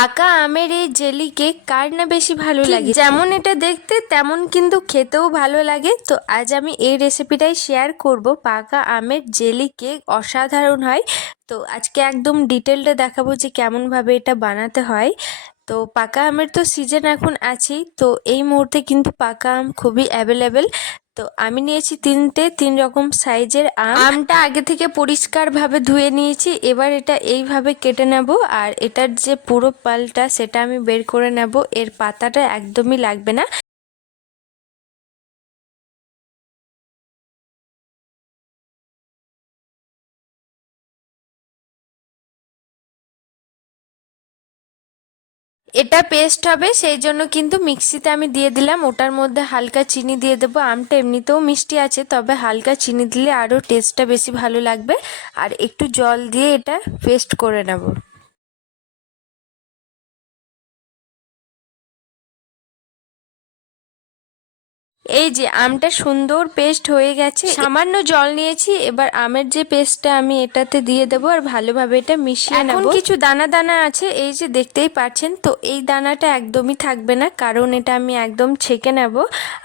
পাকা আমের এই জেলি কেক কার না বেশি ভালো লাগে? যেমন এটা দেখতে তেমন কিন্তু খেতেও ভালো লাগে। তো আজ আমি এই রেসিপিটাই শেয়ার করব। পাকা আমের জেলি কেক অসাধারণ হয়। তো আজকে একদম ডিটেলটা দেখাবো যে কেমনভাবে এটা বানাতে হয়। তো পাকা আমের তো সিজন এখন আছেই। তো এই মুহূর্তে কিন্তু পাকা আম খুবই অ্যাভেলেবেল তো আমি নিয়েছি তিনটে, তিন রকম সাইজের আম। আমটা আগে থেকে পরিষ্কারভাবে ধুয়ে নিয়েছি, এবার এটা এইভাবে কেটে নেব, আর এটার যে পুরো পালটা সেটা আমি বের করে নেব, এর পাতাটা একদমই লাগবে না। এটা পেস্ট হবে সেই জন্য কিন্তু মিক্সিতে আমি দিয়ে দিলাম। ওটার মধ্যে হালকা চিনি দিয়ে দেবো। আমটা এমনিতেও মিষ্টি আছে, তবে হালকা চিনি দিলে আরও টেস্টটা বেশি ভালো লাগবে। আর একটু জল দিয়ে এটা পেস্ট করে নেব। এই যে আমটা সুন্দর পেস্ট হয়ে গেছে সামান্য জল নিয়েছি এবার আমের যে পেস্টটা আমি এটাতে দিয়ে দেবো আর ভালোভাবে এটা মিশিয়ে নেব। কিছু দানা দানা আছে এই যে দেখতেই পাচ্ছেন তো এই দানাটা একদমই থাকবে না কারণ এটা আমি একদম ছেঁকে নেব।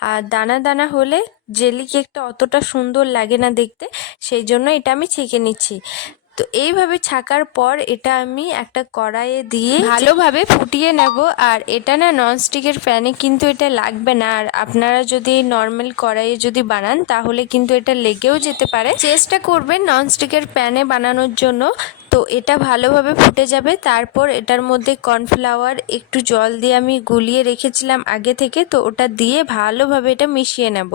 আর দানা দানা হলে জেলি কেকটা অতটা সুন্দর লাগে না দেখতে সেই জন্য এটা আমি ছেঁকে নিচ্ছি। তো এইভাবে ছাকার পর এটা আমি একটা কড়াইয়ে দিয়ে ভালোভাবে ফুটিয়ে নেব। আর এটা না ননস্টিকের প্যানে কিন্তু এটা লাগবে না। আর আপনারা যদি নর্মাল কড়াইয়ে যদি বানান তাহলে কিন্তু এটা লেগেও যেতে পারে। চেষ্টা করবেন ননস্টিকের প্যানে বানানোর জন্য। তো এটা ভালোভাবে ফুটে যাবে। তারপর এটার মধ্যে কর্নফ্লাওয়ার একটু জল দিয়ে আমি গুলিয়ে রেখেছিলাম আগে থেকে। তো ওটা দিয়ে ভালোভাবে এটা মিশিয়ে নেব।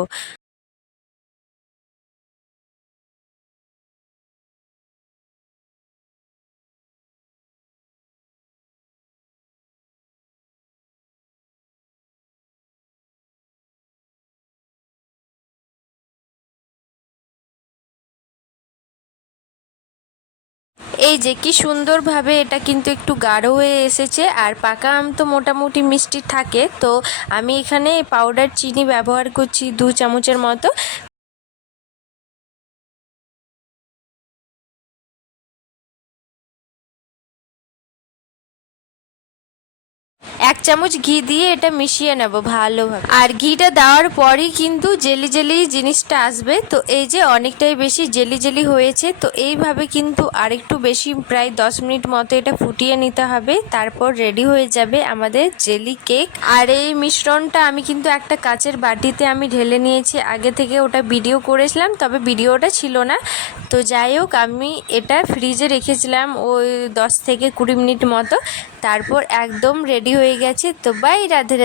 এই যে কি সুন্দরভাবে এটা কিন্তু একটু গাঢ় হয়ে এসেছে আর পাকা আম তো মোটামুটি মিষ্টি থাকে। তো আমি এখানে পাউডার চিনি ব্যবহার করছি দু চামচের মতো। এক চামচ ঘি দিয়ে এটা মিশিয়ে নেব ভালোভাবে। আর ঘিটা দেওয়ার পরই কিন্তু জেলি জেলি জিনিসটা আসবে। তো এই যে অনেকটাই বেশি জেলি জেলি হয়েছে, তো এইভাবে কিন্তু আরেকটু বেশি প্রায় দশ মিনিট মতো এটা ফুটিয়ে নিতে হবে। তারপর রেডি হয়ে যাবে আমাদের জেলি কেক। আর এই মিশ্রণটা আমি কিন্তু একটা কাচের বাটিতে আমি ঢেলে নিয়েছি। আগে থেকে ওটা ভিডিও করেছিলাম, তবে ভিডিওটা ছিল না। তো যাই হোক, আমি এটা ফ্রিজে রেখেছিলাম ওই দশ থেকে কুড়ি মিনিট মতো। তারপর একদম রেডি হয়ে গেছে। তো বাই রাধে।